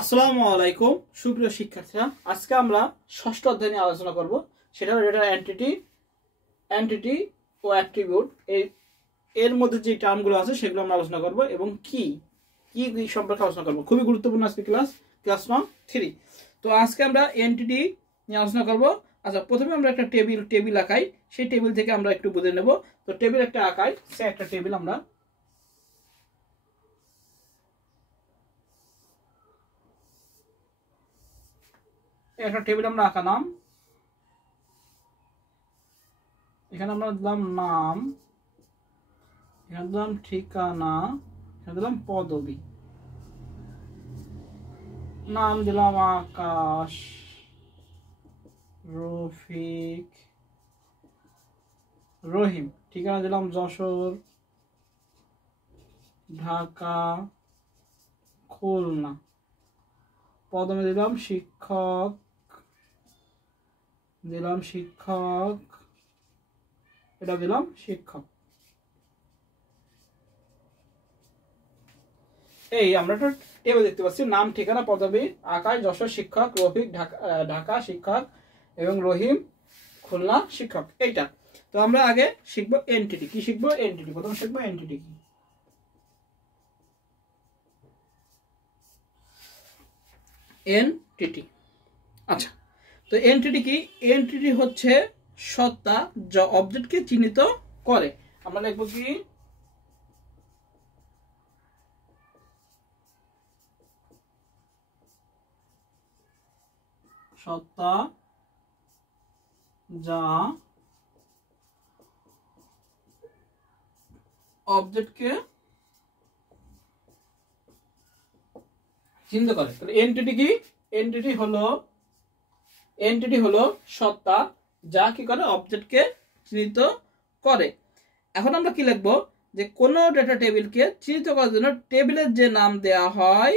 আসসালামু আলাইকুম সুপ্রিয় শিক্ষার্থীরা, আজকে আমরা ষষ্ঠ অধ্যায় নিয়ে আলোচনা করব। সেটা হলো ডেটার এন্টিটি ও অ্যাট্রিবিউট। এর মধ্যে যে টার্মগুলো আছে সেগুলো আমরা আলোচনা করব এবং কি কি সম্পর্কে আলোচনা করব। খুবই গুরুত্বপূর্ণ আজকে ক্লাস নং 3। তো আজকে আমরা এন্টিটি নিয়ে আলোচনা করব। আচ্ছা, প্রথমে আমরা একটা টেবিল আঁকাই, সেই টেবিল থেকে আমরা একটু বুঝে নেব। তো টেবিল একটা আঁকাই, সে একটা টেবিল আমরা আঁকালাম। এখানে আমরা দিলাম নাম, এখানে দিলাম ঠিকানা, এখানে দিলাম পদবী। নাম দিলাম আকাশ, রফিক, রহিম। ঠিকানা দিলাম যশোর, ঢাকা, খুলনা। পদবী দিলাম শিক্ষক, এটা দিলাম শিক্ষক। এই আমরা একটা টেবিল দেখতে পাচ্ছি, নাম, ঠিকানা, পদবী, আকাশ, যশোর, শিক্ষক, রফিক, ঢাকা শিক্ষক এবং রহিম, খুলনা শিক্ষক। এইটা তো আমরা আগে শিখবো এন্টিটি। কি শিখবো? এন্টিটি। প্রথম শিখবো এন্টিটি কি। এন্টিটি, আচ্ছা, তো এন্টিটি কি? এন্টিটি হচ্ছে সত্তা যা অবজেক্টকে চিহ্নিত করে। আমরা লিখবো কি? সত্তা যা অবজেক্টকে চিহ্নিত করে। তাহলে এন্টিটি কি? এন্টিটি হলো সত্তা যা কি করে? অবজেক্টকে চিহ্নিত করে। এখন আমরা কি লিখবো? যে কোনো ডেটা টেবিলকে চিহ্নিত করার জন্য টেবিলের যে নাম দেয়া হয়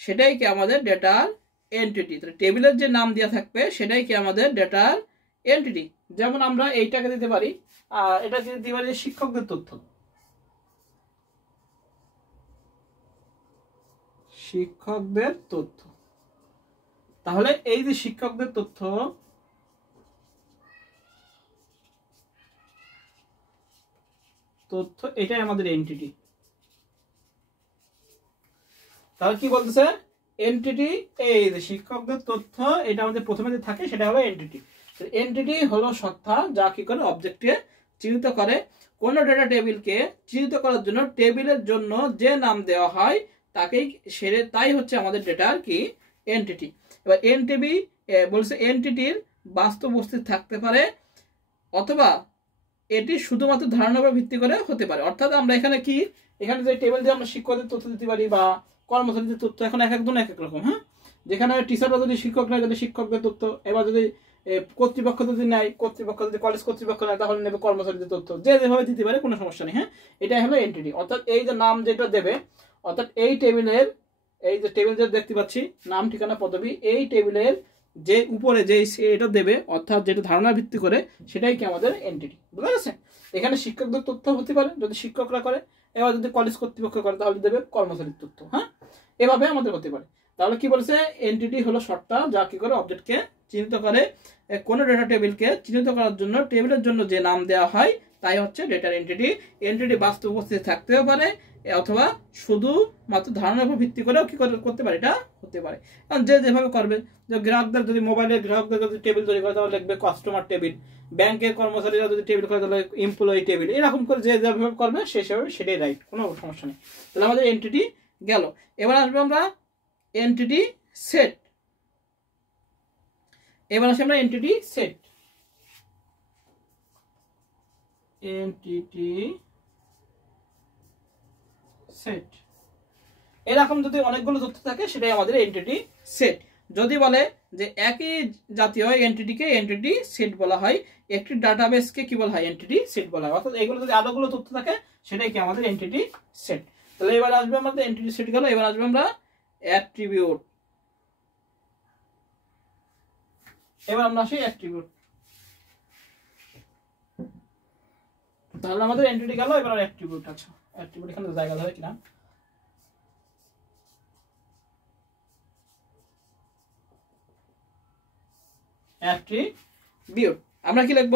সেটাই কি আমাদের ডেটার এন্টিটি। তাহলে টেবিলের যে নাম দেওয়া থাকবে সেটাই কি আমাদের ডেটার এন্টিটি। যেমন আমরা এইটাকে দিতে পারি, এটাকে দিতে পারি শিক্ষকদের তথ্য। তাহলে এই যে শিক্ষকদের তথ্য, এটাই আমাদের এন্টিটি। তাহলে কি বলতেছে? এন্টিটি, এই যে শিক্ষকদের তথ্য, এটা আমাদের প্রথমে যে থাকে সেটা হলো এন্টিটি। এন্টিটি হলো সত্তা যা কি করে? অবজেক্টকে চিহ্নিত করে। কোন ডেটা টেবিলকে চিহ্নিত করার জন্য টেবিলের জন্য যে নাম দেওয়া হয় তাই হচ্ছে আমাদের ডেটার কি? এন্টিটি। এবার এনটিবি বলছে এন্টিটির বাস্তব অস্তিত্ব থাকতে পারে অথবা এটি শুধুমাত্র ধারণার উপর ভিত্তি করে হতে পারে। অর্থাৎ আমরা এখানে যে টেবিল দিয়ে আমরা শিক্ষকদের তথ্য দিতে পারি বা কর্মচারীদের তথ্য, এখন এক একজন এক এক রকম। হ্যাঁ, যেখানে টিচাররা যদি শিক্ষক নেয় তাহলে শিক্ষকদের তথ্য, এবার যদি কর্তৃপক্ষ যদি নেয়, কলেজ কর্তৃপক্ষ নেয় তাহলে নেবে কর্মচারীদের তথ্য। যে যেভাবে দিতে পারে, কোনো সমস্যা নেই। হ্যাঁ, এটাই হলো এন্টিটি। অর্থাৎ এই যে নাম যেটা দেবে, অর্থাৎ এই যে টেবিল যে দেখতে পাচ্ছি, নাম, ঠিকানা, পদবী, এই টেবিলের যে উপরে যে এটা দেবে, অর্থাৎ যেটা ধারণার ভিত্তি করে, সেটাই কি আমাদের এন্টিটি। বুঝা গেছে? এখানে শিক্ষকদের তথ্য হতে পারে যদি শিক্ষকরা করে, এবার যদি কলেজ কর্তৃপক্ষ করে তাহলে দেবে কর্মচারীর তথ্য। হ্যাঁ, এভাবে আমাদের হতে পারে। তাহলে কি বলছে? এন্টিটি হলো সত্তা যা কি করে? অবজেক্টকে চিহ্নিত করে। কোনো ডেটা টেবিলকে চিহ্নিত করার জন্য টেবিলের জন্য যে নাম দেওয়া হয় তাই হচ্ছে ডেটার এন্টিটি। এন্টিটি বাস্তব উপস্থিতি থাকতেও পারে অথবা শুধু মাত্র ধারণার উপর ভিত্তি করেও কি করতে পারে, এটা হতে পারে। কারণ যে যেভাবে করবে, যে গ্রাহকদের যদি গ্রাহকদের যদি টেবিল তৈরি করে তাহলে লিখবে কাস্টমার টেবিল, ব্যাংকের কর্মচারীরা যদি টেবিল করে তাহলে এমপ্লয়ি টেবিল। এরকম করে যে যেভাবে করবে সেটাই রাইট, কোনো সমস্যা নেই। তাহলে আমাদের এন্টিটি গেল। এবার আসবো আমরা এন্টিটি সেট। এবার আসি আমরা এন্টিটি সেট। এরকম যদি অনেকগুলো তথ্য থাকে সেটাই আমাদের এন্টিটি সেট। যদি বলে যে একই জাতীয় এন্টিটিকে এন্টিটি সেট বলা হয়, একটি ডাটাবেসকে কি বলা হয়? এন্টিটি সেট বলা হয়। অর্থাৎ এগুলো যদি আলোগুলো তথ্য থাকে সেটাই কি আমাদের এন্টিটি সেট। তাহলে এবার আসবে আমাদের এন্টিটি সেট গেল। এবার আসবে আমরা অ্যাট্রিবিউট। এবার আমরা আসি অ্যাট্রিবিউট। তাহলে আমাদের এন্টিটি গেল, এবার অ্যাট্রিবিউট। আচ্ছা, অ্যাট্রিবিউট এখানে জায়গা ধরে কিনা? অ্যাট্রিবিউট। আমরা কি লিখব?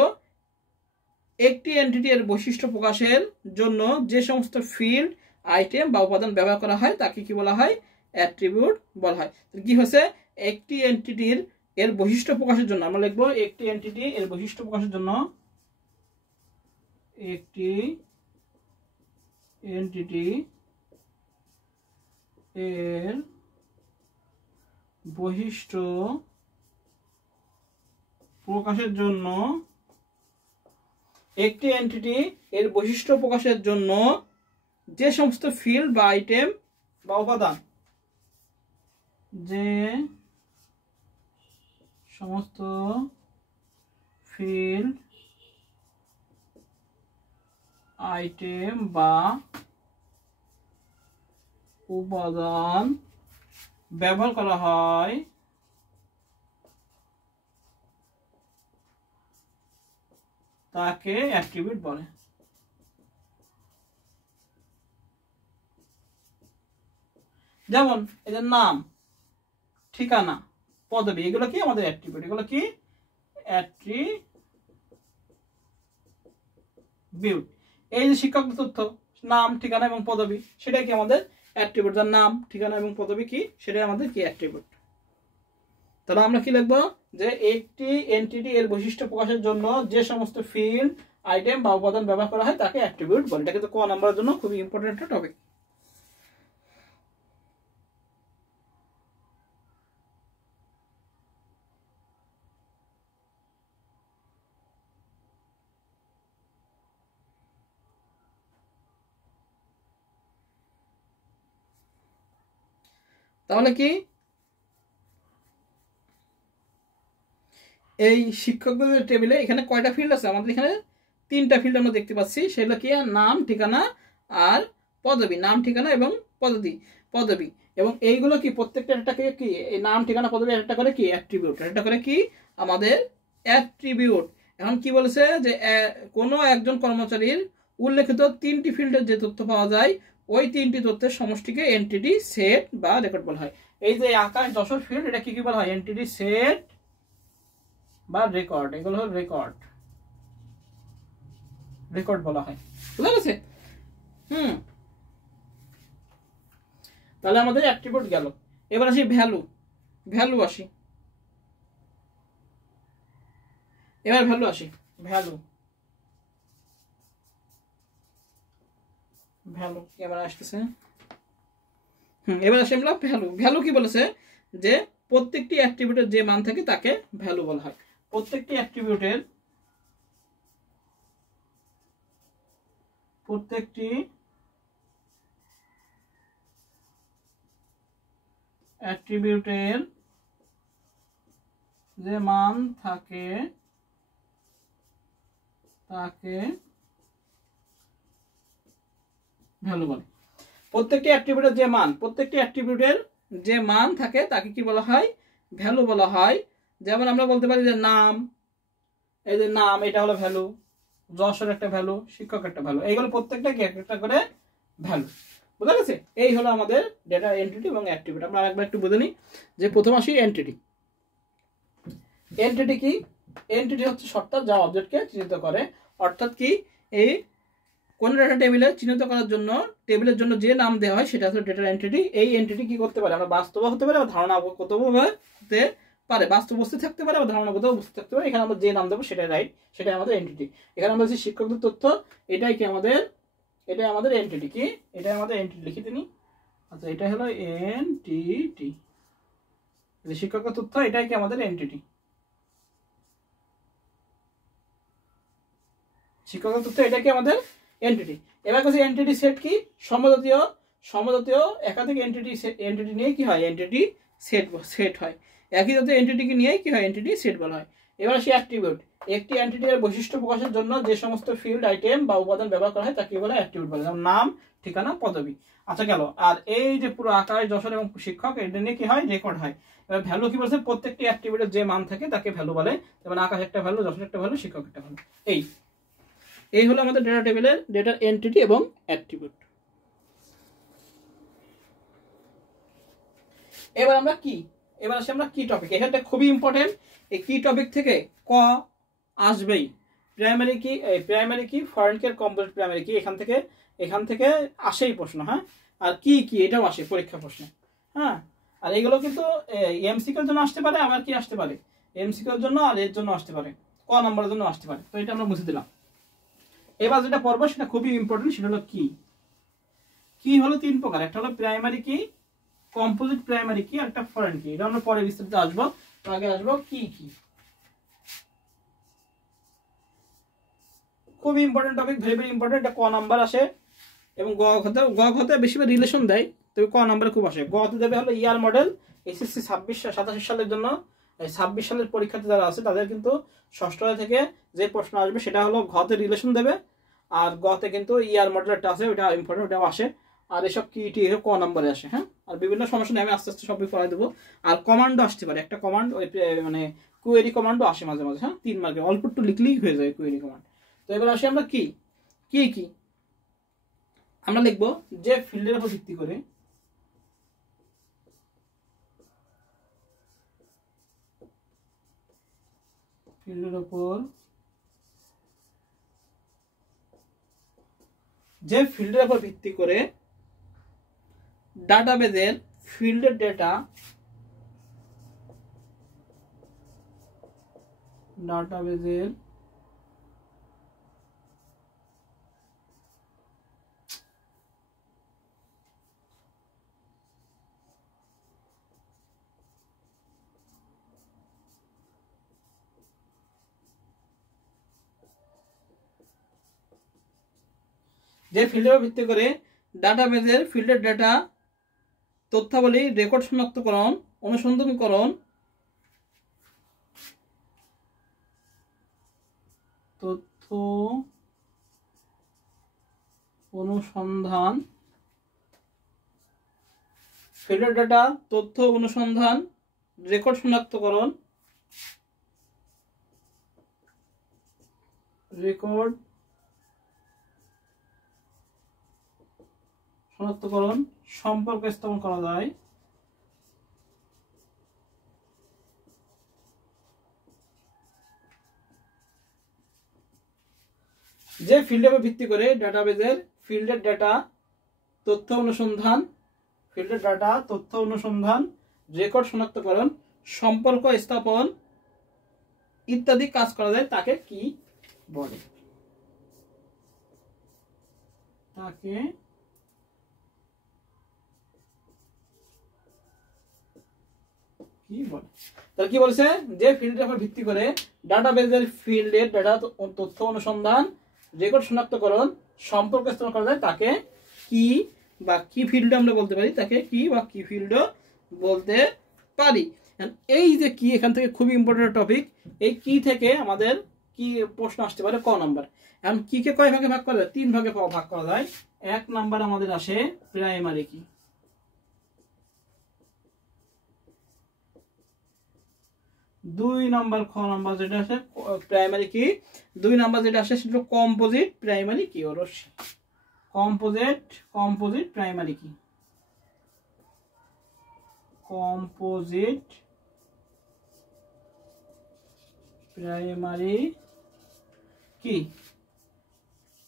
একটি এন্টিটি এর বৈশিষ্ট্য প্রকাশের জন্য যে সমস্ত ফিল্ড, আইটেম বা উপাদান ব্যবহার করা হয় তাকে কি বলা হয়? অ্যাট্রিবিউট বলা হয়। কি হচ্ছে? একটি এন্টিটির এর বৈশিষ্ট্য প্রকাশের জন্য আমরা লিখব একটি এন্টিটি এর বৈশিষ্ট্য প্রকাশের জন্য একটি এন্টিটি এর বৈশিষ্ট্য প্রকাশের জন্য একটি এন্টিটি এর বৈশিষ্ট্য প্রকাশের জন্য যে সমস্ত ফিল্ড বা আইটেম বা উপাদান, যে সমস্ত ফিল্ড, আইটেম বা উপাদান ব্যবহার করা হয় তাকে অ্যাট্রিবিউট বলে। যেমন এদের নাম, ঠিকানা, পদবি, এগুলো কি আমাদের অ্যাট্রিবিউট। এগুলো কি? অ্যাট্রিবিউট। এই যে শিক্ষকদের তথ্য, নাম, ঠিকানা এবং পদবি, সেটাই কি আমাদের অ্যাট্রিবিউট। যার নাম, ঠিকানা এবং পদবি কি, সেটাই আমাদের কি? অ্যাট্রিবিউট। তাহলে আমরা কি লিখবো? যে একটি এন্টিটি এর বৈশিষ্ট্য প্রকাশের জন্য যে সমস্ত ফিল্ড, আইটেম বা উপাদান ব্যবহার করা হয় তাকে অ্যাট্রিবিউট বলে। এটা কিন্তু ক নাম্বারের জন্য খুবই ইম্পর্টেন্ট একটা টপিক। তাহলে কি এই শিক্ষকদের টেবিলে এখানে কয়টা ফিল্ড আছে? আমাদের এখানে 3টা ফিল্ড আমরা দেখতে পাচ্ছি। সেগুলো কি? নাম, ঠিকানা আর পদবি। নাম, ঠিকানা এবং পদবি। এবং এইগুলো কি প্রত্যেকটা একটাকে কি, এই নাম, ঠিকানা, পদবি একটা করে কি? অ্যাট্রিবিউট। একটা করে কি? আমাদের অ্যাট্রিবিউট। এখন কি বলেছে? যে কোনো একজন কর্মচারীর উল্লেখিত 3টি ফিল্ডের যে তথ্য পাওয়া যায় ওই 3টি তথ্যের সমষ্টিকে এন্টিটি সেট বা রেকর্ড বলা হয়। এই যে আকাশ, যশোর ফিল্ড, এটা কি কি বলা হয়? এন্টিটি সেট বা রেকর্ড। এগুলো হলো রেকর্ড বলা হয়। বুঝা গেছে? তাহলে আমাদের অ্যাট্রিবিউট গেল। এবার আসি ভ্যালু আসি। এবার ভ্যালু এবার আসতেছে। এবার আসি আমরা ভ্যালু কি বলেছে? যে প্রত্যেকটি অ্যাট্রিবিউটের যে মান থাকে তাকে ভ্যালু বলা হয়। প্রত্যেকটি অ্যাট্রিবিউটের যে মান থাকে তাকে ভ্যালু বলে। প্রত্যেকটি অ্যাট্রিবিউটের যে মান থাকে তাকে কি বলা হয়? ভ্যালু বলা হয়। যেমন আমরা বলতে পারি যে নাম, এই যে নাম, এটা হলো ভ্যালু। যশোর একটা ভ্যালু, শিক্ষক একটা ভ্যালু। এইগুলো প্রত্যেকটা কি একটা করে ভ্যালু। বুঝা গেছে? এই হলো আমাদের ডেটা এন্টিটি এবং অ্যাট্রিবিউট। আমরা আরেকবার একটু বুঝে নিই। যে প্রথম আসি এন্টিটি কি? এন্টিটি হচ্ছে সত্তা যা অবজেক্টকে চিহ্নিত করে। অর্থাৎ কি? এই কোন ডেটা টেবিলে চিহ্নিত করার জন্য টেবিলের জন্য যে নাম দেওয়া হয় সেটা হচ্ছে ডেটা এন্টিটি। এই এন্টিটি কি করতে পারে? আমরা বাস্তব হতে পারে বা ধারণাগত হতে পারে। বাস্তব বস্তু থাকতে পারে বা ধারণাগত বস্তু থাকতে পারে। এখানে আমরা যে নাম দেবো সেটাই রাইট, সেটাই আমাদের এন্টিটি। এখানে আমরা যে শিক্ষকদের তথ্য, এটাই আমাদের এন্টিটি। কি? এটাই আমাদের এন্টিটি। লিখে দিনি। আচ্ছা, এটা হলো এনটিটি। শিক্ষকের তথ্য, এটাই কি আমাদের এন্টিটি। শিক্ষকের তথ্য, এটা কি আমাদের এন্টিটি। এবার কাছে এন্টিটি সেট কি? সমজাতীয় একাধিক এন্টিটি নিয়ে কি হয়? এন্টিটি সেট হয়। একই জাতীয় এন্টিটিকে নিয়ে কি হয়? এন্টিটি সেট বলা হয়। এবার আসি অ্যাট্রিবিউট। একটি এন্টিটির বৈশিষ্ট্য প্রকাশের জন্য যে সমস্ত ফিল্ড, আইটেম বা উপাদান ব্যবহার করা হয় তাকে বলে অ্যাট্রিবিউট বলে। যেমন নাম, ঠিকানা, পদবি। আচ্ছা গেল। আর এই যে পুরো আকাশ, যশোর এবং শিক্ষক, এটা নিয়ে কি হয়? রেকর্ড হয়। এবার ভ্যালু কি বলছে? প্রত্যেকটি অ্যাট্রিবিউটের যে মান থাকে তাকে ভ্যালু বলে। যেমন আকাশ একটা ভ্যালু, যশোর একটা ভ্যালু, শিক্ষক একটা ভ্যালু। এই হলো আমাদের ডেটা টেবিলের ডেটার এন্টিটি এবং অ্যাট্রিবিউট। এবার আমরা কি এবার আসি আমরা কি টপিক, এখানটা খুবই ইম্পর্টেন্ট। এই কি টপিক থেকে ক আসবেই। প্রাইমারি কি ফরেন কি কম্পোজিট প্রাইমারি কি, এখান থেকে আসেই প্রশ্ন। হ্যাঁ, আর কি কি এটাও আসে পরীক্ষা প্রশ্ন। হ্যাঁ, আর এগুলো কিন্তু এমসিকিউর জন্য আসতে পারে, আবার কি আসতে পারে এমসিকিউর জন্য আর এর জন্য আসতে পারে, ক নাম্বারের জন্য আসতে পারে। তো এটা আমরা বুঝে দিলাম। এবার যেটা পড়বো সেটা খুবই ইম্পর্টেন্ট, সেটা হলো কি। কি হলো তিন প্রকার, একটা হলো প্রাইমারি কি, কম্পোজিট প্রাইমারি কি, আর একটা ফরেন কি। এটা আমরা পরে বিস্তারিত আসবো। তো আগে আসবো কি কি। খুবই important topic, very very important. এটা ক নাম্বার আসে এবং গ ঘতে বেশি রিলেশন দেয়, তবে ক নাম্বারে খুব আসে। গ তে দেবে হলো ইয়ার মডেল এসএসসি 87 সালের জন্য। 26 সালের পরীক্ষার্থী যারা আছে তাদের কিন্তু ষষ্ঠ থেকে যে প্রশ্ন আসবে সেটা হলো ঘতে রিলেশন দেবে, আর গতে কিন্তু ইয়ার মডেলটা আছে, ওটা ইম্পর্টেন্ট, ওটাও আসে। আর এসব কি টি ক নাম্বারে আসে। হ্যাঁ, আর বিভিন্ন সমস্যা নিয়ে আমি আস্তে আস্তে সবই পড়াই দেবো। আর কমান্ডও আসতে পারে, একটা কমান্ড ওই মানে কুয়েরি কমান্ডও আসে মাঝে মাঝে। হ্যাঁ, 3 মার্কে অল্প একটু লিখলেই হয়ে যায় কুয়েরি কমান্ড। তো এবার আসি আমরা কি কি আমরা লিখবো যে ফিল্ডের উপর ভিত্তি করে ডাটাবেজের ফিল্ডের ডেটা ডাটাবেজের ফিল্ডের ডেটা তথ্যাবলী রেকর্ড শনাক্তকরণ অনুসন্ধানকরণ তথ্য অনুসন্ধান ফিল্ডের ডেটা তথ্য অনুসন্ধান রেকর্ড শনাক্তকরণ সম্পর্ক স্থাপন করা যায় যে ফিল্ডের উপর ভিত্তি করে ডাটাবেজের ফিল্ডের ডাটা তথ্য অনুসন্ধান রেকর্ড শনাক্তকরণ সম্পর্ক স্থাপন ইত্যাদি কাজ করা যায় তাকে কি বলে? তাহলে কি বলছে, যে ফিল্ডের উপর ভিত্তি করে ডাটাবেজের ফিল্ডের ডাটা তথ্য অনুসন্ধান রেকর্ড শনাক্তকরণ সম্পর্ক স্থাপন করা যায় তাকে কি বা কি ফিল্ড আমরা বলতে পারি, তাকে কি বা কি ফিল্ড বলতে পারি। এই যে কি, এখান থেকে খুবই ইম্পর্টেন্ট টপিক। এই কি থেকে আমাদের কি প্রশ্ন আসতে পারে ক নাম্বার। এখন কি কে কয় ভাগে ভাগ করা যায়? 3 ভাগে ভাগ করা যায়। 1 নাম্বার আমাদের আসে প্রাইমারি কি, 2 নাম্বার খ নাম্বার যেটা আসে প্রাইমারি কি, 2 নাম্বার যেটা আসে সেটা কম্পোজিট প্রাইমারি কি, কম্পোজিট প্রাইমারি কি, কম্পোজিট প্রাইমারি কি।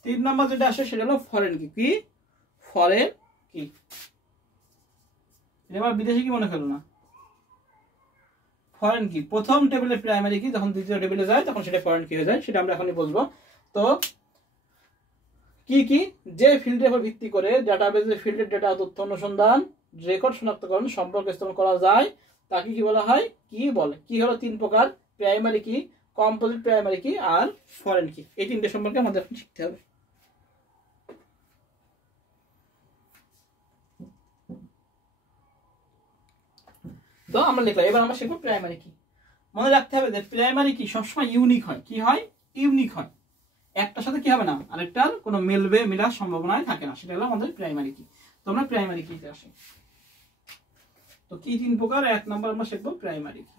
3 নাম্বার যেটা আসে সেটা হলো ফরেন কি, ফরেন কি। এবার বিদেশি কি মনে করো না, ফরেন কি প্রথম টেবিলের প্রাইমারি কি, যখন দ্বিতীয় টেবিলে যায় তখন সেটা ফরেন কি হয়ে যায়, সেটা আমরা এখনই বলবো। তো কি যে ফিল্ডের উপর ভিত্তি করে ডাটাবেজের ফিল্ডের ডেটা তথ্য অনুসন্ধান রেকর্ড শনাক্তকরণ সম্পর্ক স্থাপন করা যায় তাকে কি বলা হয়, কি বলে। কি হলো 3 প্রকার, প্রাইমারি কি, কম্পোজিট প্রাইমারি কি আর ফরেন কি। এই 3টে সম্পর্কে আমাদের এখন শিখতে হবে। তো আমরা লিখলাম, এবার আমরা শিখবো প্রাইমারি কি। মনে রাখতে হবে যে প্রাইমারি কি সবসময় ইউনিক হয়। কি হয়? ইউনিক হয়। একটার সাথে কি হবে না আরেকটার কোনো মেলার সম্ভাবনায় থাকে না, সেটা হলো আমাদের প্রাইমারি কি। তো আমরা প্রাইমারি কিতে আসি। তো কি 3 প্রকার, 1 নাম্বার আমরা শিখবো প্রাইমারি কি,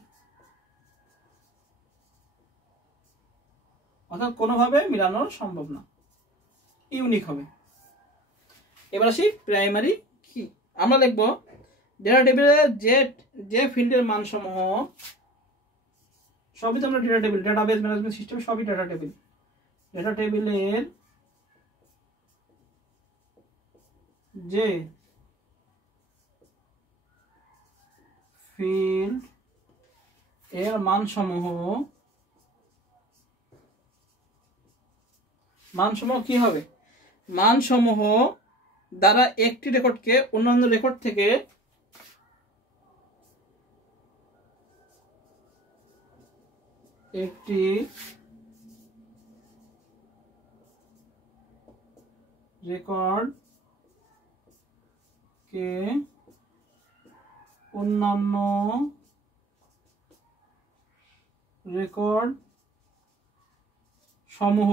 অর্থাৎ কোনোভাবে মিলানো সম্ভব না, ইউনিক হবে। এবার আসি প্রাইমারি কি। আমরা লিখবো ডেটা টেবিলে যে যে ফিল্ডের মানসমূহ, সবই তো আমরা data table, database management system সবই ডেটা টেবিল। ডেটা টেবিলের যে ফিল্ড এর মানসমূহ কি হবে? মানসমূহ দ্বারা একটি রেকর্ডকে অন্যান্য রেকর্ড থেকে একটি রেকর্ড কে অন্যান্য রেকর্ড সমূহ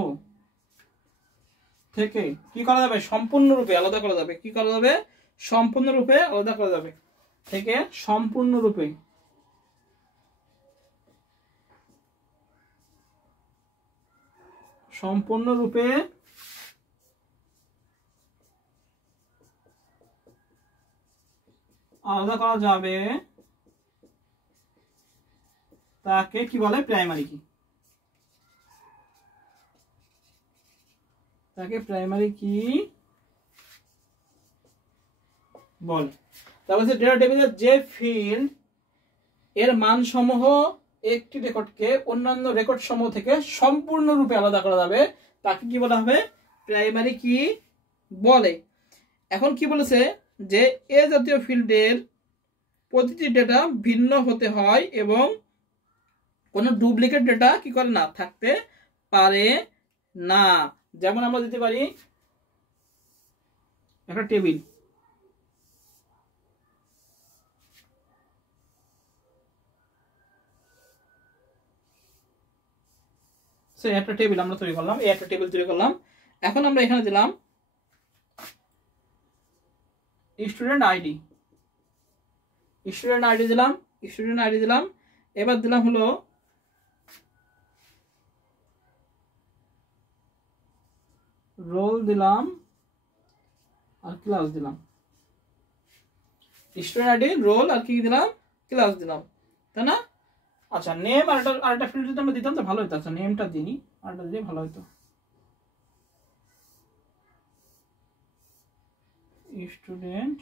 থেকে কি করা যাবে? সম্পূর্ণরূপে আলাদা করা যাবে। কি করা যাবে? সম্পূর্ণরূপে আলাদা করা যাবে। থেকে সম্পূর্ণরূপে আলাদা করা যাবে, তাকে কি বলে? প্রাইমারি কি। তাকে প্রাইমারি কি বলে। তারপর ডেটা টেবিলের যে ফিল্ড এর মানসমূহ একটি রেকর্ডকে অন্যান্য রেকর্ড সমূহ থেকে সম্পূর্ণরূপে আলাদা করা যাবে, তাকে কি বলা হবে? প্রাইমারি কি বলে। এখন কি বলেছে যে এ জাতীয় ফিল্ডের প্রতিটি ডেটা ভিন্ন হতে হয় এবং কোনো ডুপ্লিকেট ডেটা কি করে না? থাকতে পারে না। যেমন আমরা দিতে পারি একটা টেবিল, একটা টেবিল আমরা তৈরি করলাম, এই একটা টেবিল তৈরি করলাম। এখন আমরা এখানে দিলাম স্টুডেন্ট আইডি, দিলাম। এবার দিলাম হলো রোল দিলাম আর ক্লাস দিলাম। স্টুডেন্ট আইডি, রোল আর কি দিলাম? ক্লাস দিলাম, তাই না? আচ্ছা, নেম আরেকটা ফিল্ড যদি আমরা দিতাম তো ভালো হতো। আচ্ছা, নেমটা দিই, আরেকটা দিলে ভালো হতো। স্টুডেন্ট,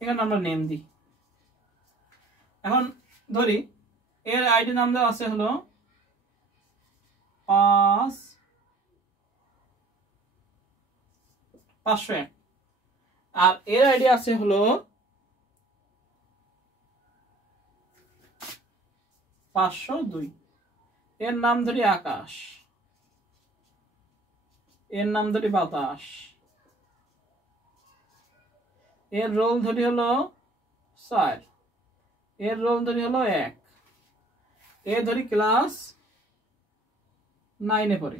এখানে আমরা নেম দিই। এখন ধরি এর আইডি নাম দেওয়া আছে হলো 501 আর এর আইডি আছে হলো 502। এর নাম ধরি আকাশ, এর নাম ধরি বাতাস, এর রোল ধরি হলো 4, এর রোল ধরি হলো 1, এর ধরি ক্লাস 9 এ পড়ে,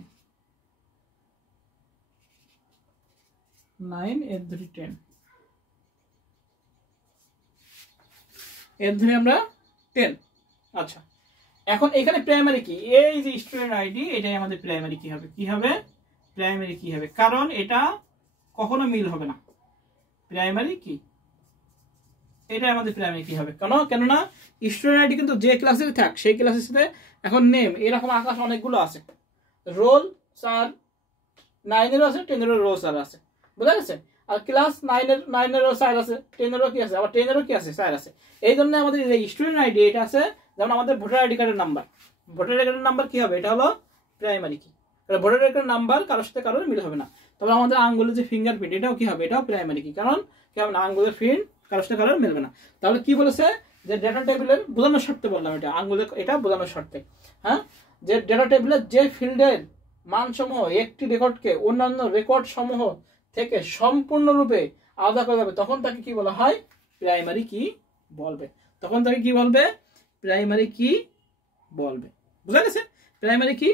9, এর ধরি 10, এর ধরি আমরা 10। আচ্ছা, এখন এখানে প্রাইমারি কি? এই যে স্টুডেন্ট আইডি, এটাই আমাদের প্রাইমারি কি হবে? কি হবে? প্রাইমারি কি হবে, কারণ এটা কখনো মিল হবে না। প্রাইমারি কি, এটাই আমাদের প্রাইমারি কি হবে। কেননা স্টুডেন্ট আইডি কিন্তু যে ক্লাসে থাক সেই ক্লাসের সাথে এখন নেম এরকম আকাশ অনেকগুলো আছে, রোল স্যার 9 এরও আছে, 10 এরও রোল স্যার আছে, বুঝা গেছে? আর ক্লাস 9 এরও স্যার আছে, 10 এরও কি আছে, আবার 10 এরও কি আছে? স্যার আছে। এই জন্য আমাদের স্টুডেন্ট আইডি এটা আছে। যেমন আমাদের ভোটার আইডি কার্ডের নাম্বার, ভোটার আইডি কার্ডের নাম্বার কি হবে? এটা হলো প্রাইমারি কি। ভোটার আইডি কার্ডের নাম্বার কারোর সাথে কারোর মিল হবে না। তবে আমাদের আঙ্গুলের যে ফিঙ্গারপ্রিন্ট, এটাও কি হবে? এটাও প্রাইমারি কি। কারণ কি হবে না? আঙ্গুলের প্রিন্ট কারোর সাথে কারোর মিলবে না। তাহলে কি বলেছে? যে ডেটা টেবিলের বোঝানোর স্বার্থে বললাম, এটা আঙ্গুলের, এটা বোঝানোর স্বার্থে, হ্যাঁ, যে ডেটা টেবিলের যে ফিল্ডের মানসমূহ একটি রেকর্ডকে অন্যান্য রেকর্ড সমূহ থেকে সম্পূর্ণরূপে আলাদা করা যাবে, তখন তাকে কি বলা হয়? প্রাইমারি কি বলবে। তখন তাকে কি বলবে? প্রাইমারি কি বলবে। বুঝা গেছে? প্রাইমারি কি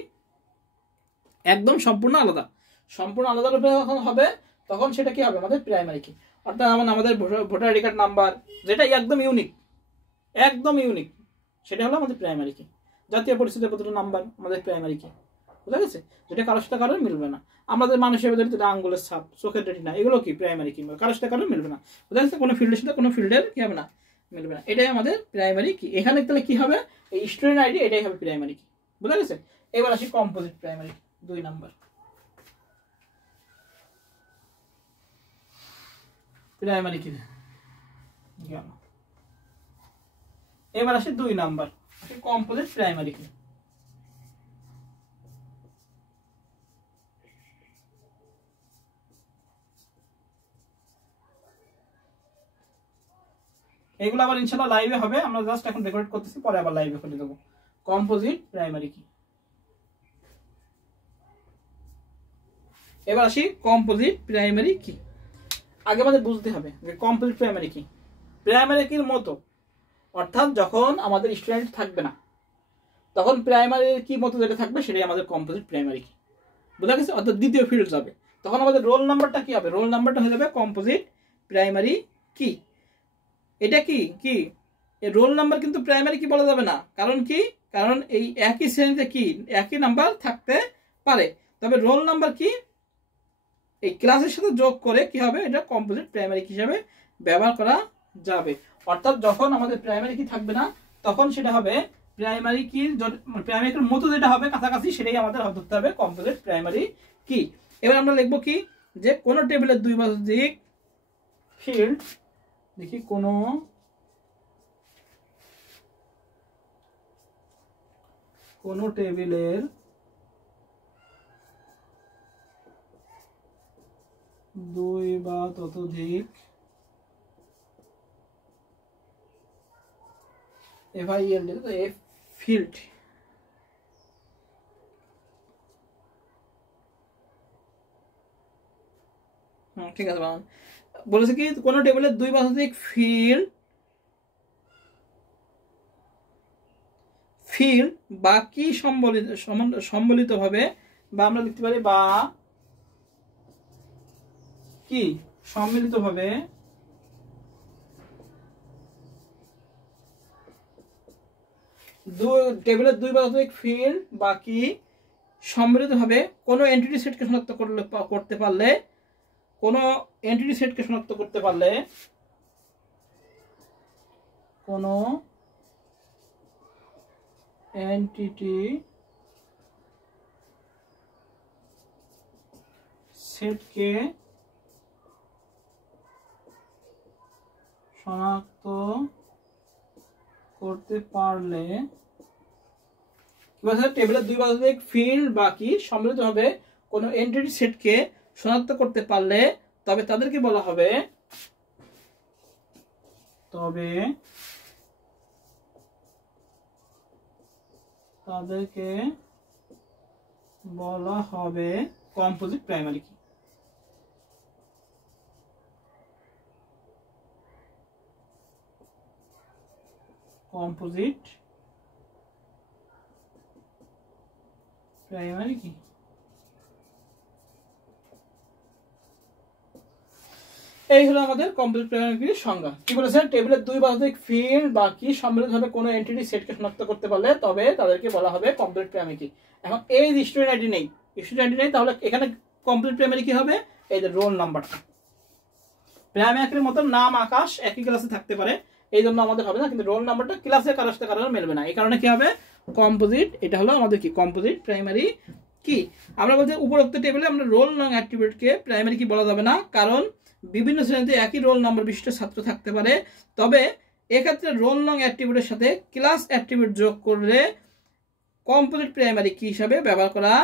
একদম সম্পূর্ণ আলাদা, সম্পূর্ণ আলাদা রূপে যখন হবে তখন সেটা কি হবে? আমাদের প্রাইমারি কি। অর্থাৎ আমাদের ভোটার আইডি কার্ড নাম্বার যেটা একদম ইউনিক, একদম ইউনিক, সেটা হলো আমাদের প্রাইমারি কি। জাতীয় পরিচয়পত্র নাম্বার আমাদের প্রাইমারি কি। বুঝা গেছে? যেটা কারোর সাথে কারোর মিলবে না। আমাদের মানুষের ভেতরে যেটা আঙ্গুলের ছাপ, চোখের রেটিনা, এগুলো কি প্রাইমারি কি, কারোর সাথে কারোর মিলবে না। বুঝা গেছে? কোনো ফিল্ডের সাথে কোনো ফিল্ডের কি হবে না, মিলবে না। এটাই আমাদের প্রাইমারি কি। এখানে তাহলে কি হবে, এই স্টুডেন্ট আইডি এটাই হবে প্রাইমারি কি। বুঝা গেছে? এবার আসি কম্পোজিট প্রাইমারি, 2 নাম্বার। প্রাইমারি কি গেল। এবার আসি 2 নাম্বার, আসি কম্পোজিট প্রাইমারি কি। এগুলো আবার ইনশাআল্লাহ লাইভে হবে, আমরা জাস্ট এখন রেকর্ড করতেছি, পরে আবার লাইভে করে দেবো। কম্পোজিট প্রাইমারি কি। এবার আসি কম্পোজিট প্রাইমারি কি। আগে আমাদের বুঝতে হবে যে কম্পোজিট প্রাইমারি কি। প্রাইমারি কির মতো, অর্থাৎ যখন আমাদের স্টুডেন্ট থাকবে না তখন প্রাইমারি কি মতো যেটা থাকবে সেটাই আমাদের কম্পোজিট প্রাইমারি কি। বুঝা গেছে? অর্থাৎ দ্বিতীয় ফিল্ড যাবে, তখন আমাদের রোল নাম্বারটা কি হবে, রোল নাম্বারটা হয়ে যাবে কম্পোজিট প্রাইমারি কি। এটা কি কি রোল নাম্বার কিন্তু প্রাইমারি কি বলা যাবে না। কারণ কি, কারণ এই একই শ্রেণীতে কি একই নাম্বার থাকতে পারে, তবে রোল নাম্বার কি এই ক্লাসের সাথে যোগ করে কি হবে, এটা কম্পোজিট প্রাইমারি কি হিসাবে ব্যবহার করা যাবে। অর্থাৎ যখন আমাদের প্রাইমারি কি থাকবে না তখন সেটা হবে প্রাইমারি কি, প্রাইমারি কির মতো যেটা হবে কাছাকাছি সেটাই আমাদের ধরতে হবে কম্পোজিট প্রাইমারি কি। এবার আমরা লিখবো কি, যে কোন টেবিলের 2 বাদিক ফিল্ড, দেখি কোন টেবিলের 2 বা ততোধিক ফিল্ড ঠিক আছে। বলেছে কি কোন টেবিলের 2 বা ততোধিক ফিল্ড বা কি সম্বলিত ভাবে, বা আমরা লিখতে পারি বা কি সম্মিলিত ভাবে টেবিলের 2 বা ততোধিক ফিল্ড বা কি সম্মিলিত ভাবে কোনো এন্টিটি সেটকে শনাক্ত করতে পারলে, কোনো এন্টিটি সেটকে শনাক্ত করতে পারলে কোনো এন্টিটি সেটকে শনাক্ত করতে পারলে, টেবিলের 2 বা ততোধিক ফিল্ড বা কি সম্মিলিতভাবে কোনো এন্টিটি সেটকে শনাক্ত করতে পারলে তবে তাদেরকে বলা হবে কম্পোজিট প্রাইমারি কি। কম্পোজিট প্রাইমারি কি। এই হলো আমাদের কম্পোজিট প্রাইমারি কির সংজ্ঞা। কি বলেছেন, টেবিলের 2 বা ততোধিক ফিল্ড বা কি সম্মিলিতভাবে কোনো এন্টিটি সেটকে শনাক্ত করতে পারলে তবে তাদেরকে বলা হবে কমপ্লিট প্রাইমারি কি। এখন এই স্টুডেন্ট আইডি নেই, তাহলে এখানে কমপ্লিট প্রাইমারি কি হবে, এই যে রোল নাম্বারটা। প্রাইমারি মতো নাম আকাশ একই ক্লাসে থাকতে পারে, এই জন্য আমাদের হবে না, কিন্তু রোল নাম্বারটা ক্লাসে কারোর সাথে কারোর মিলবে না, এই কারণে কি হবে কম্পোজিট। এটা হলো আমাদের কি কম্পোজিট প্রাইমারি কি। আমরা বলছি উপরোক্ত টেবিলে আমরা রোল নং অ্যাট্রিবিউটকে প্রাইমারি কি বলা যাবে না, কারণ বিভিন্ন শ্রেণীতে একই রোল নাম্বার বিশিষ্ট ছাত্র থাকতে পারে, তবে এক্ষেত্রে রোল নং অ্যাট্রিবিউটের সাথে ক্লাস অ্যাট্রিবিউট যোগ করলে কম্পোজিট প্রাইমারি কি হিসাবে ব্যবহার করা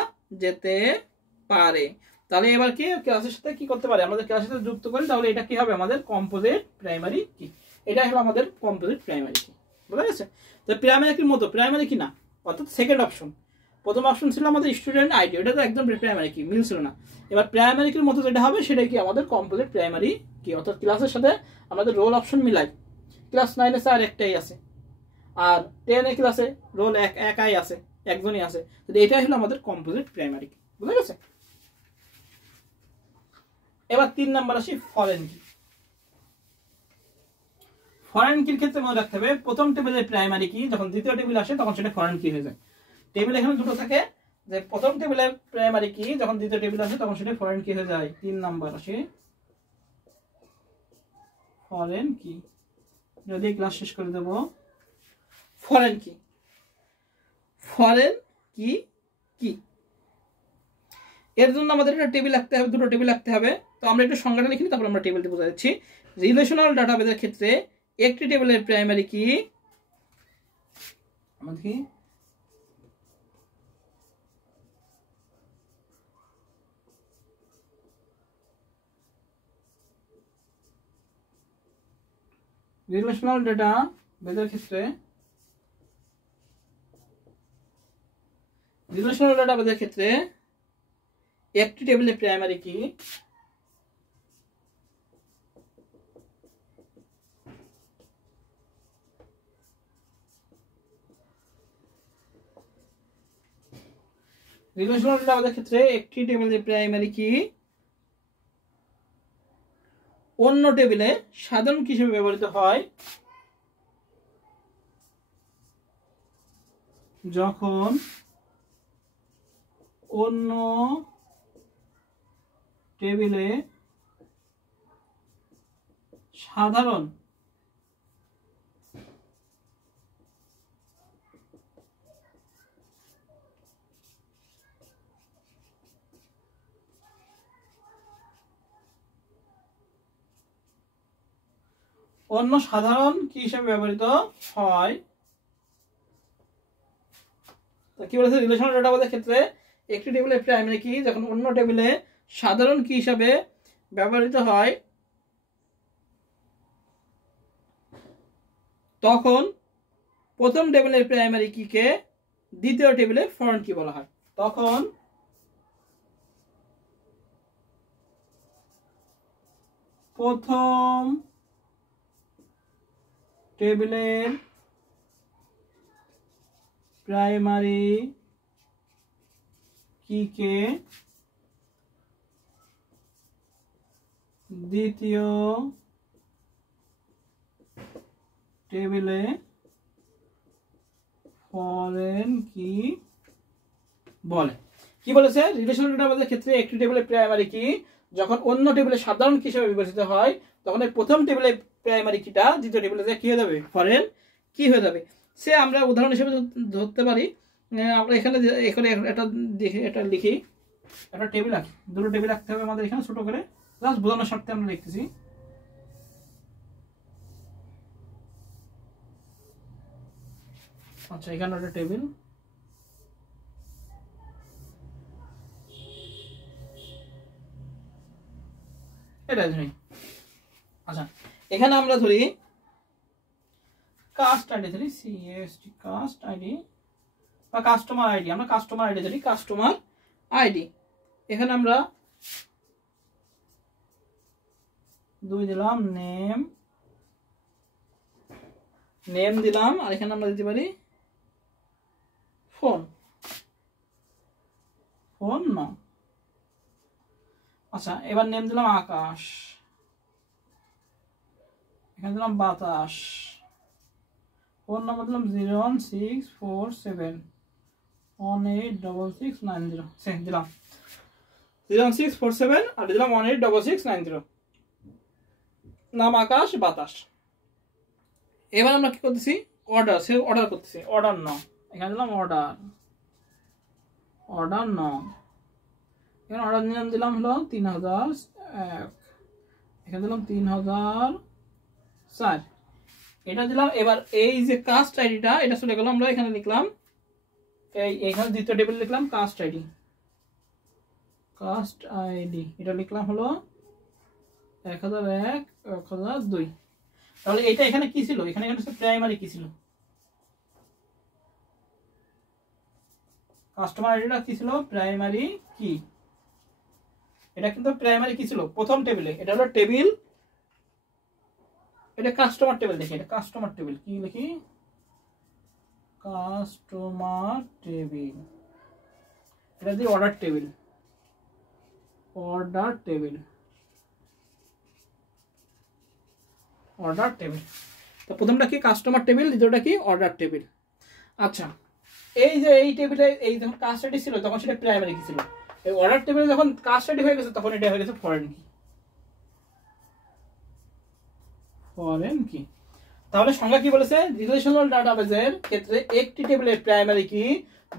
যেতে পারে। তাহলে এবার কি ক্লাসের সাথে কি করতে পারে, আমাদের ক্লাসের সাথে যুক্ত করি, তাহলে এটা কি হবে আমাদের কম্পোজিট প্রাইমারি কি। এটা হলো আমাদের কম্পোজিট প্রাইমারি কি। বুঝা গেছে? তো প্রাইমারি কির মতো প্রাইমারি কি না, অর্থাৎ সেকেন্ড অপশন। প্রথম অপশন ছিল আমাদের স্টুডেন্ট আইডি, ওটা তো একদম প্রাইমারি কি, মিল ছিল না। এবার প্রাইমারি কির মতো যেটা হবে সেটাই কি আমাদের কম্পোজিট প্রাইমারি কি, অর্থাৎ ক্লাসের সাথে আমাদের রোল অপশন মিলাই। ক্লাস 9 এ স্যার একটাই আছে, আর 10 এ ক্লাসে রোল একাই আছে, একজনই আছে। তো এটাই হলো আমাদের কম্পোজিট প্রাইমারি কি। বুঝা গেছে? এবার 3 নাম্বার আসি ফরেন কি। ফরেন কির ক্ষেত্রে মনে রাখতে হবে প্রথম টেবিলের প্রাইমারি কি যখন দ্বিতীয় টেবিল আসে তখন সেটা ফরেন কি হয়ে যায়। টেবিল এখানে দুটো থাকে, যে প্রথম টেবিলে প্রাইমারি কি, যখন দ্বিতীয় টেবিল আসে তখন সেটা ফরেন কি হয়ে যায়, 3 নাম্বার আসে ফরেন কি। যদি ক্লাস শেষ করে দেব, ফরেন কি, ফরেন কি কি। এর জন্য আমাদের একটা টেবিল রাখতে হবে, দুটো টেবিল রাখতে হবে। তো আমরা একটু সংজ্ঞাটা লিখি, তারপর আমরা টেবিলটি বোঝা যাচ্ছি। রিলেশনাল ডাটাবেসের ক্ষেত্রে একটি টেবিলের প্রাইমারি কি, আমাদের কি রিলেশনাল ডাটাবেসের ক্ষেত্রে, রিলেশনাল ডাটাবেসের ক্ষেত্রে একটি টেবিলের প্রাইমারি কি, রিলেশনাল ডাটাবেসের ক্ষেত্রে একটি টেবিলের প্রাইমারি কি অন্য টেবিলে সাধারণ কি হিসেবে ব্যবহৃত হয় যখন অন্য টেবিলে সাধারণ অন্য সাধারণ কি হিসেবে ব্যবহৃত হয়। কি বলেছে, রিলেশনাল ডাটাবেসের ক্ষেত্রে একটি টেবিলের প্রাইমারি কি যখন অন্য টেবিলে সাধারণ কি হিসাবে ব্যবহৃত হয় তখন প্রথম টেবিলের প্রাইমারি কিকে দ্বিতীয় টেবিলে ফরেন কি বলা হয়। তখন প্রথম টেবিলের প্রাইমারি কিকে দ্বিতীয় টেবিলে ফরেন কি বলে। কি বলেছে, রিলেশনাল ডাটাবেসের ক্ষেত্রে একটি টেবিলের প্রাইমারি কি যখন অন্য টেবিলে সাধারণ কি হিসেবে বিবেচিত হয় তখন এই প্রথম টেবিলে প্রাইমারি কিটা দ্বিতীয় টেবিলে কি হয়ে যাবে, ফরেন কি হয়ে যাবে। সে আমরা উদাহরণ হিসেবে ধরতে পারি, আমরা এখানে এখানে একটা দেখে এটা লিখি, একটা টেবিল আঁকি, দুটো টেবিল রাখতে হবে আমাদের এখানে ছোট করে, জাস্ট বোঝানোর স্বার্থে আমরা লিখতেছি। আচ্ছা, এখানে একটা টেবিল, এটা ধরি। আচ্ছা, এখানে আমরা ধরি কাস্ট আইডি ধরি, সিএসটি কাস্ট আইডি বা কাস্টমার আইডি, আমরা কাস্টমার আইডি ধরি, কাস্টমার আইডি। এখানে আমরা 2 দিলাম, নেম নেম দিলাম, আর এখানে আমরা দিতে পারি ফোন ফোন ন। আচ্ছা, এবার নেম দিলাম আকাশ, এখানে দিলাম বাতাস, ফোন নাম্বার দিলাম 01647186690, দিলাম 01647 আর দিলাম 186690, নাম আকাশ বাতাস। এবার আমরা কি করতেছি, অর্ডার, সে অর্ডার করতেছি, অর্ডার ন, এখানে দিলাম অর্ডার অর্ডার ন, এখানে অর্ডার নিলাম, দিলাম হলো 3001, এখানে দিলাম 3004, এটা দিলাম। এবার এই যে কাস্ট আইডিটা এটা চলে গেল, আমরা এখানে লিখলাম, এইখানে দ্বিতীয় টেবিল লিখলাম কাস্ট আইডি, কাস্ট আইডি এটা লিখলাম হলো 1001 1002। তাহলে এটা এখানে কি ছিল, এখানে প্রাইমারি কি ছিল, কাস্টমার আইডিটা কি ছিল, প্রাইমারি কি। এটা কিন্তু প্রাইমারি কি ছিল প্রথম টেবিলে, এটা হলো টেবিল, এটা কাস্টমার টেবিল। দেখি এটা কাস্টমার টেবিল, কি লিখি, কাস্টমার টেবিল। এটা দিয়ে order table, order table, order table. তো প্রথমটা কি কাস্টমার টেবিল, দ্বিতীয়টা কি অর্ডার টেবিল। আচ্ছা, এই যে এই টেবিলে এই যখন কাজ রেডি ছিল তখন সেটা প্রাইমারি কি ছিল, এই অর্ডার টেবিলে যখন কাজ রেডি হয়ে গেছে তখন এটা হয়ে গেছে ফরেন কি। ফরেন কি, তাহলে সংজ্ঞা কি বলেছে, রিলেশনাল ডাটাবেজের ক্ষেত্রে একটি টেবিলের প্রাইমারি কি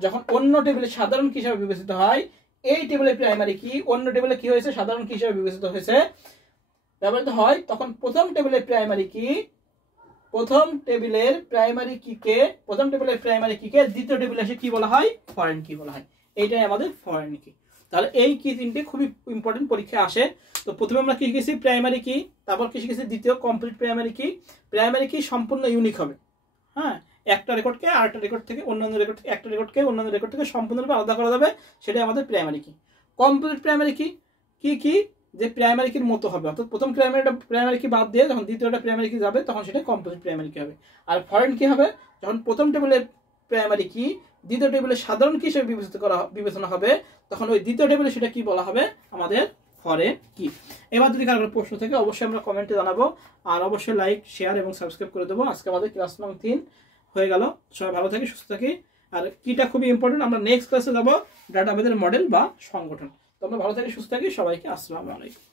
যখন অন্য টেবিলের সাধারণ কি হিসাবে বিবেচিত হয়, এই টেবিলের প্রাইমারি কি অন্য টেবিলে কি হয়েছে সাধারণ কি হিসাবে বিবেচিত হয়েছে ব্যবহৃত হয়, তখন প্রথম টেবিলের প্রাইমারি কি দ্বিতীয় টেবিলে এসে কি বলা হয়, ফরেন কি বলা হয়। এইটাই আমাদের ফরেন কি। তাহলে এই কি তিনটে খুবই ইম্পর্টেন্ট, পরীক্ষায় আসে। তো প্রথমে আমরা কি শিখেছি, প্রাইমারি কি, তারপর কি শিখেছি দ্বিতীয় কমপ্লিট প্রাইমারি কি। প্রাইমারি কি সম্পূর্ণ ইউনিক হবে, হ্যাঁ, একটা রেকর্ডকে আরেকটা রেকর্ড থেকে অন্যান্য রেকর্ড থেকে, একটা রেকর্ডকে অন্যান্য রেকর্ড থেকে সম্পূর্ণরূপে আলাদা করা যাবে, সেটাই আমাদের প্রাইমারি কি। কমপ্লিট প্রাইমারি কি কি যে প্রাইমারি কির মতো হবে, অর্থাৎ প্রথম প্রাইমারি কি বাদ দিয়ে যখন দ্বিতীয়টা প্রাইমারি কি যাবে তখন সেটা কমপ্লিট প্রাইমারি কি হবে। আর ফরেন কি হবে, যখন প্রথম টেবিলের প্রাইমারি কি দ্বিতীয় টেবিলের সাধারণ কি হিসেবে বিবেচনা হবে তখন ওই দ্বিতীয় টেবিলে সেটা কি বলা হবে, আমাদের ফরেন কি। এবার যদি কারো প্রশ্ন থাকে অবশ্যই আমরা কমেন্টে জানাবো, আর অবশ্যই লাইক শেয়ার এবং সাবস্ক্রাইব করে দেবো। আজকে আমাদের ক্লাস নং 3 হয়ে গেল। সবাই ভালো থাকি, সুস্থ থাকি। আর কিটা খুবই ইম্পর্টেন্ট, আমরা নেক্সট ক্লাসে যাবো ডাটাবেজের মডেল বা সংগঠন। তো আমরা ভালো থাকি, সুস্থ থাকি, সবাইকে আসসালামু আলাইকুম।